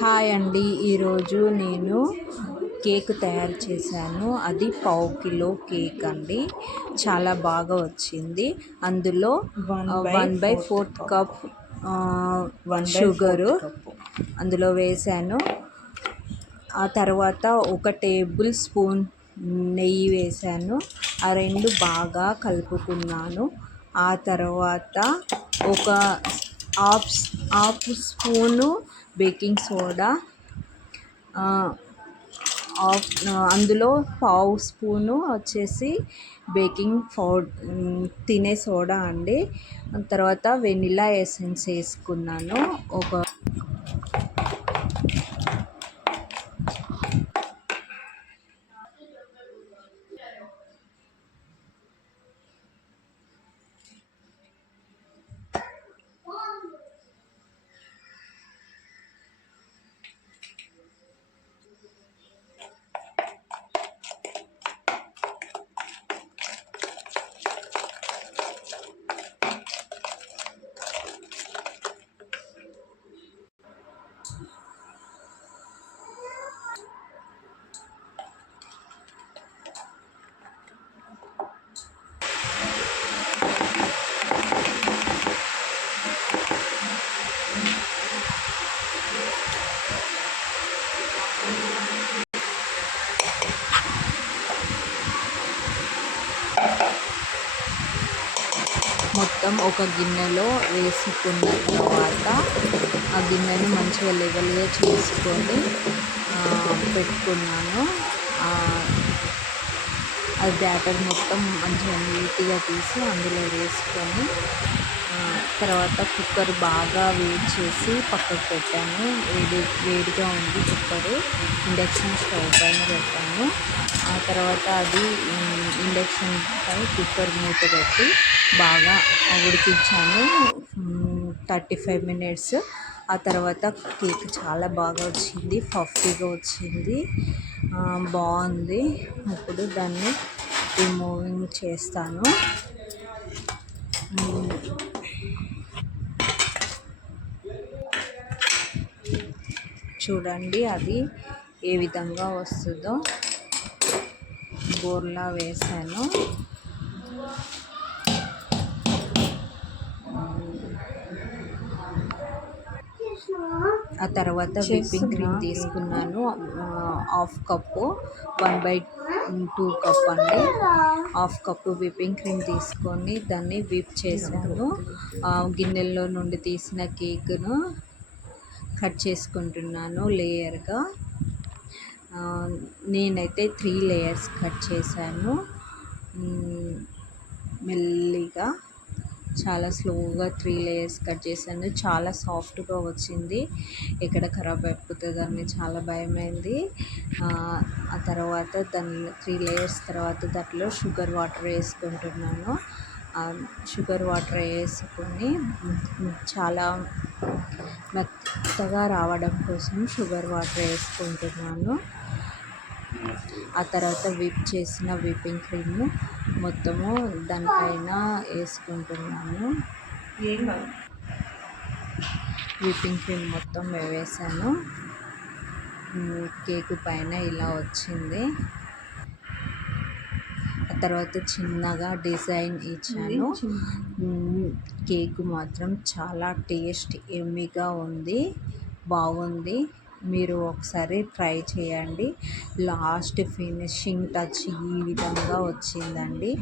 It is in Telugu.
హాయ్ అండి, ఈరోజు నేను కేక్ తయారు చేశాను. అది పావు కిలో కేక్ అండి. చాలా బాగా వచ్చింది. అందులో 1/4 కప్ షుగరు అందులో వేసాను. ఆ తర్వాత 1 టేబుల్ స్పూన్ నెయ్యి వేసాను. ఆ రెండు బాగా కలుపుకున్నాను. ఆ తర్వాత ఒక హాఫ్ స్పూను బేకింగ్ సోడా, అందులో పావు స్పూను వచ్చేసి తినే సోడా అండి. తర్వాత వెనిలా ఎసెన్స్ వేసుకున్నాను. మొత్తం ఒక గిన్నెలో వేసుకున్న తర్వాత ఆ గిన్నెను మంచిగా లెవెల్గా చేసుకొని పెట్టుకున్నాను. అది బ్యాటర్ మొత్తం మంచిగా నీట్గా తీసి అందులో వేసుకొని తర్వాత కుక్కర్ బాగా వేడి చేసి పక్కకు పెట్టాను. వేడిగా ఉంది కుక్కరు. ఇండక్షన్ స్టవ్ పైన పెట్టాను. ఆ తర్వాత అది ఇండక్షన్ పై కుక్కర్ మూత పెట్టి బాగా ఉడికించాను 35 మినిట్స్. ఆ తర్వాత కేక్ చాలా బాగా వచ్చింది, పఫీగా వచ్చింది, బాగుంది. ఇప్పుడు దాన్ని రిమూవింగ్ చేస్తాను. చూడండి అది ఏ విధంగా వస్తుందో. బోర్లా వేసాను. ఆ తర్వాత విప్పింగ్ క్రీమ్ తీసుకున్నాను. హాఫ్ కప్పు 1/2 కప్ అండి. హాఫ్ కప్పు విప్పింగ్ క్రీమ్ తీసుకొని దాన్ని విప్ చేశాను. గిన్నెల్లో నుండి తీసిన కేక్ను కట్ చేసుకుంటున్నాను లేయర్గా. నేనైతే 3 లేయర్స్ కట్ చేశాను. మెల్లిగా చాలా స్లోగా 3 లేయర్స్ కట్ చేశాను. చాలా సాఫ్ట్గా వచ్చింది. ఎక్కడ ఖరాబ్ అయిపోతుందని చాలా భయమైంది. ఆ తర్వాత దాన్ని 3 లేయర్స్ తర్వాత దాంట్లో షుగర్ వాటర్ వేసుకుంటున్నాను. షుగర్ వాటర్ వేసుకొని చాలా మెత్తగా రావడం కోసం షుగర్ వాటర్ వేసుకుంటున్నాను. ఆ తర్వాత విప్ చేసిన విప్పింగ్ క్రీమ్ మొత్తము దానిపైన వేసుకుంటున్నాను. విప్పింగ్ క్రీమ్ మొత్తం వేసాను. కేక్ పైన ఇలా వచ్చింది. ఆ తర్వాత చిన్నగా డిజైన్ ఇచ్చాను. కేక్ మాత్రం చాలా టేస్ట్ ఎమ్మీగా ఉంది, బాగుంది. మీరు ఒకసారి ట్రై చేయండి. లాస్ట్ ఫినిషింగ్ టచ్ ఈ విధంగా వచ్చిందండి.